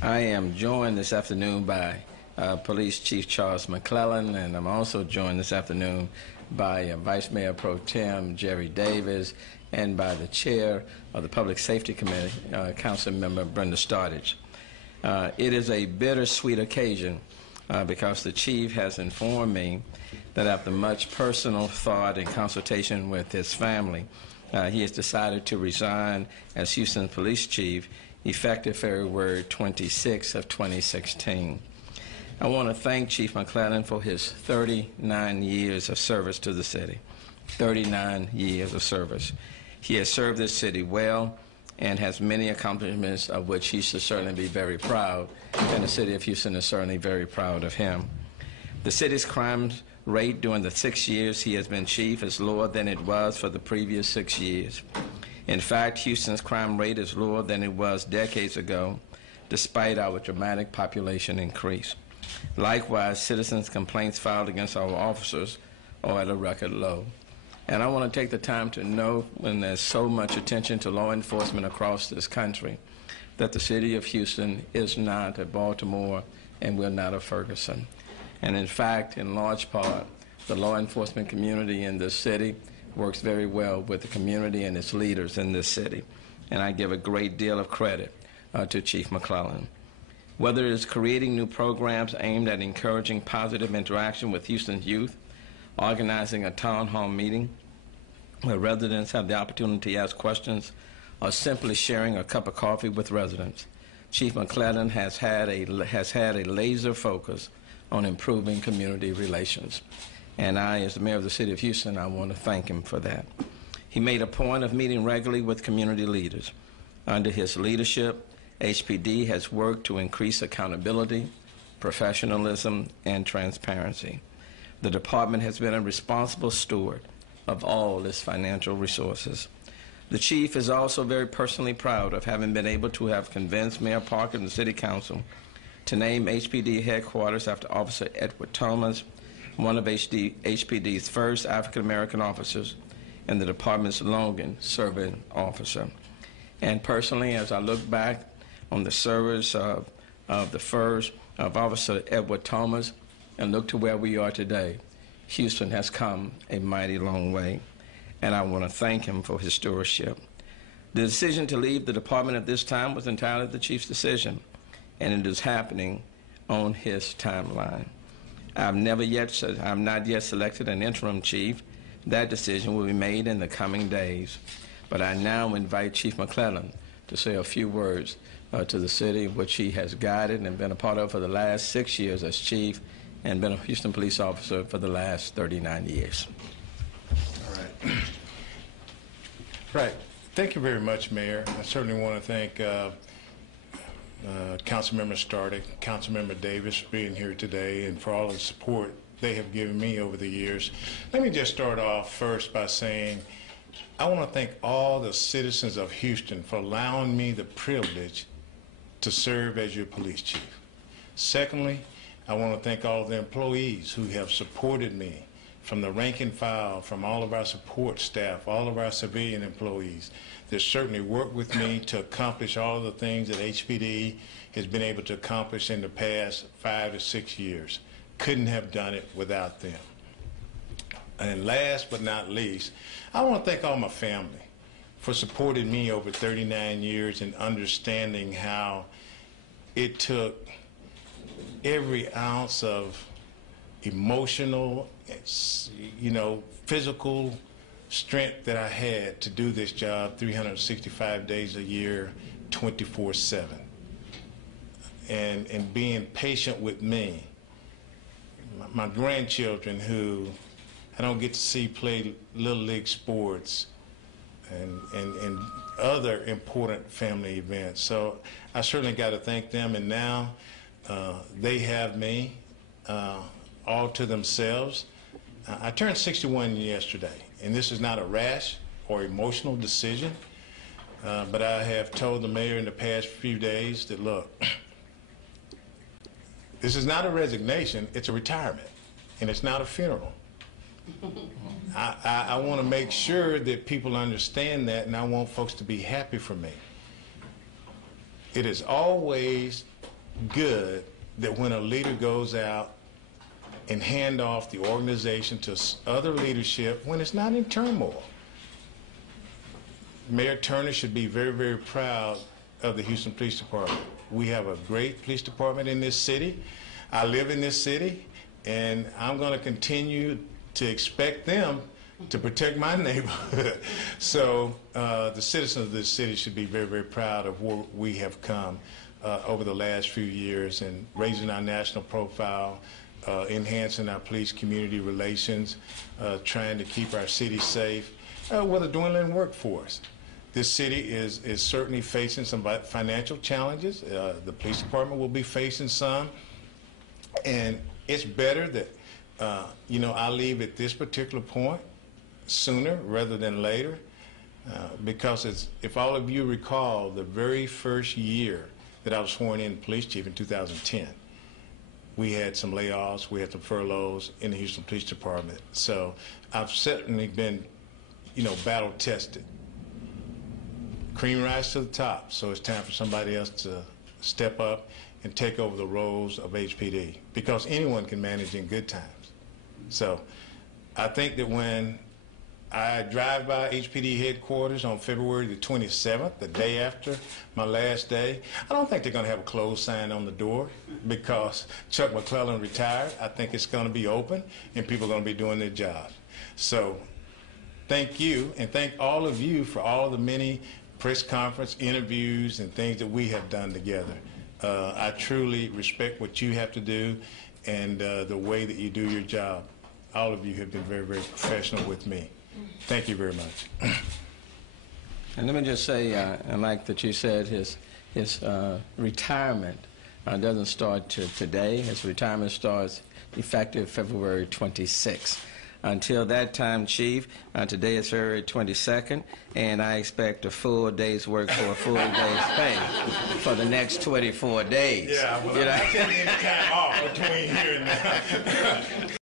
I am joined this afternoon by Police Chief Charles McClelland, and I'm also joined this afternoon by Vice Mayor Pro Tem Jerry Davis, and by the Chair of the Public Safety Committee, Council Member Brenda Stardage. It is a bittersweet occasion because the Chief has informed me that after much personal thought and consultation with his family, he has decided to resign as Houston Police Chief effective February 26 of 2016. I want to thank Chief McClelland for his 39 years of service to the city. 39 years of service. He has served this city well and has many accomplishments of which he should certainly be very proud, and the city of Houston is certainly very proud of him. The city's crime rate during the 6 years he has been chief is lower than it was for the previous 6 years. In fact, Houston's crime rate is lower than it was decades ago, despite our dramatic population increase. Likewise, citizens' complaints filed against our officers are at a record low. And I want to take the time to note, when there's so much attention to law enforcement across this country, that the city of Houston is not a Baltimore and we're not a Ferguson. And in fact, in large part, the law enforcement community in this city works very well with the community and its leaders in this city. And I give a great deal of credit to Chief McClelland. Whether it is creating new programs aimed at encouraging positive interaction with Houston's youth, organizing a town hall meeting where residents have the opportunity to ask questions, or simply sharing a cup of coffee with residents, Chief McClelland has had a laser focus on improving community relations. And I, as the mayor of the city of Houston, I want to thank him for that. He made a point of meeting regularly with community leaders. Under his leadership, HPD has worked to increase accountability, professionalism, and transparency. The department has been a responsible steward of all its financial resources. The chief is also very personally proud of having been able to have convinced Mayor Parker and the City Council to name HPD headquarters after Officer Edward Thomas, one of HPD's first African-American officers and the department's longest serving officer. And personally, as I look back on the service of Officer Edward Thomas and look to where we are today, Houston has come a mighty long way, and I want to thank him for his stewardship. The decision to leave the department at this time was entirely the chief's decision, and it is happening on his timeline. I'm not yet selected an interim chief. That decision will be made in the coming days. But I now invite Chief McClelland to say a few words to the city, which he has guided and been a part of for the last 6 years as chief, and been a Houston police officer for the last 39 years. All right. Right. Thank you very much, Mayor. I certainly want to thank Councilmember Stardage, Councilmember Davis for being here today, and for all the support they have given me over the years. Let me just start off first by saying I want to thank all the citizens of Houston for allowing me the privilege to serve as your police chief. Secondly, I want to thank all the employees who have supported me, from the rank and file, from all of our support staff, all of our civilian employees that certainly worked with me to accomplish all of the things that HPD has been able to accomplish in the past 5 to 6 years. Couldn't have done it without them. And last but not least, I want to thank all my family for supporting me over 39 years and understanding how it took every ounce of emotional, physical strength that I had to do this job 365 days a year, 24/7. And being patient with me. My grandchildren, who I don't get to see play Little League sports and other important family events. So I certainly got to thank them, and now they have me all to themselves. I turned 61 yesterday, and this is not a rash or emotional decision, but I have told the mayor in the past few days that, look, this is not a resignation, it's a retirement, and it's not a funeral. I want to make sure that people understand that, and I want folks to be happy for me. It has always good that when a leader goes out and hand off the organization to other leadership when it's not in turmoil. Mayor Turner should be very, very proud of the Houston Police Department. We have a great police department in this city. I live in this city, and I'm going to continue to expect them to protect my neighborhood. So the citizens of this city should be very, very proud of where we have come over the last few years in raising our national profile, enhancing our police community relations, trying to keep our city safe with a dwindling workforce. This city is certainly facing some financial challenges. The police department will be facing some. And it's better that, I leave at this particular point sooner rather than later, because if all of you recall, the very first year that I was sworn in police chief in 2010, we had some layoffs, we had some furloughs in the Houston Police Department. So I've certainly been, battle tested. Cream rise to the top, so it's time for somebody else to step up and take over the roles of HPD, because anyone can manage in good times. So I think that when I drive by HPD headquarters on February the 27th, the day after my last day, I don't think they're going to have a closed sign on the door because Chuck McClelland retired. I think it's going to be open and people are going to be doing their jobs. So thank you, and thank all of you for all the many press conference interviews and things that we have done together. I truly respect what you have to do and the way that you do your job. All of you have been very, very professional with me. Thank you very much. And let me just say, and like that you said, his retirement doesn't start today. His retirement starts effective February 26th. Until that time, Chief, today is February 22nd, and I expect a full day's work for a full day's pay for the next 24 days. Yeah, well, I'm taking time off between here and now.